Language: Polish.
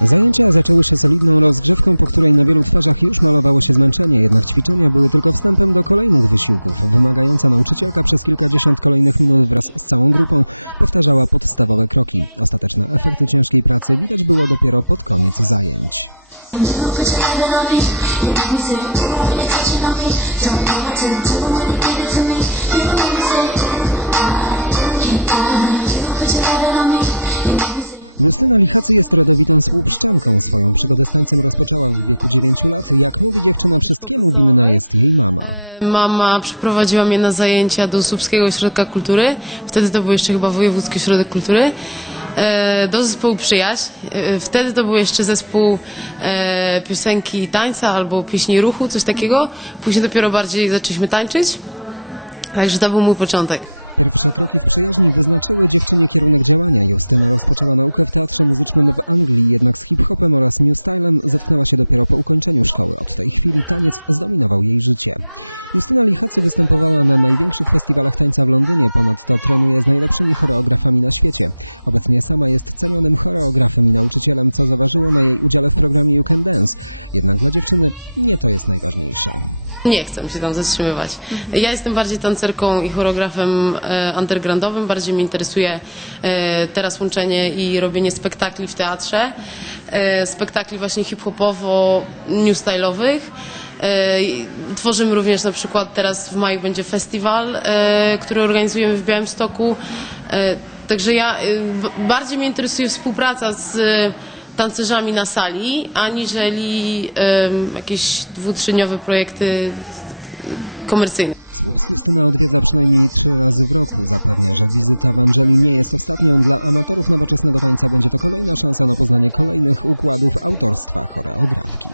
Zajęcia zaczęły się solidną rozgrzewką, po której na wielu twarzach już malowało się zmęczenie, jednak ćwiczenia były tylko wstępem do kolejnych wysiłków. Wymagająca nauczycielka przez kilkadziesiąt kolejnych minut wraz z całą grupą powtarzała podstawowe kroki. Ostateczne efekty ciężkiej pracy widać było dopiero pod koniec zajęć. Justyna Lichacy jest rodowitą słupszczanką. Swoją przygodę z tańcem rozpoczęła w wieku 9 lat. Jak mówi dziewczyna, wszystkiemu winna jest jej mama. Mama przyprowadziła mnie na zajęcia do Słupskiego Ośrodka Kultury. Wtedy to był jeszcze chyba Wojewódzki Ośrodek Kultury. e, Do zespołu Przyjaźń. E, Wtedy to był jeszcze zespół e, piosenki i tańca albo pieśni ruchu, coś takiego. Później dopiero bardziej zaczęliśmy tańczyć. Także to był mój początek. Pierwsze kroki w przyjaźni wyznaczyły dziewczynie kierunek działania. Justyna rozpoczęła naukę w teatrze muzycznym w Anglii, jednak z hip-hopem oraz new stylem zetknęła się dopiero po ukończeniu szkoły. Od tej chwili taniec zdominował jej życie. Justyna Lichacy występowała na największych festiwalach tańca w Londynie, ponadto trenuje z najlepszymi choreografami na świecie. Obecnie sama jest cenionym choreografem i nauczycielem, co zaważyło na jej udziale w programie You Can Dance. Jednak dla dziewczyny nie to jest najważniejsze. Nie chcę się tam zatrzymywać. Ja jestem bardziej tancerką i choreografem undergroundowym. Bardziej mnie interesuje e, teraz łączenie i robienie spektakli w teatrze. E, spektakli właśnie hip-hopowo-new style'owych. E, i Tworzymy również na przykład teraz w maju będzie festiwal, e, który organizujemy w Białymstoku. E, Także ja, e, bardziej mnie interesuje współpraca z e, tancerzami na sali, aniżeli jakieś dwutrzyniowe projekty komercyjne. Słupsk Justyna odwiedza przynajmniej trzy razy w roku. Zapewnia, że wizyta w Angeli nie jest ostatnią. Dla amatorów nowoczesnego tańca będzie to kolejna szansa na poznanie kolejnych układów autorstwa choreografki.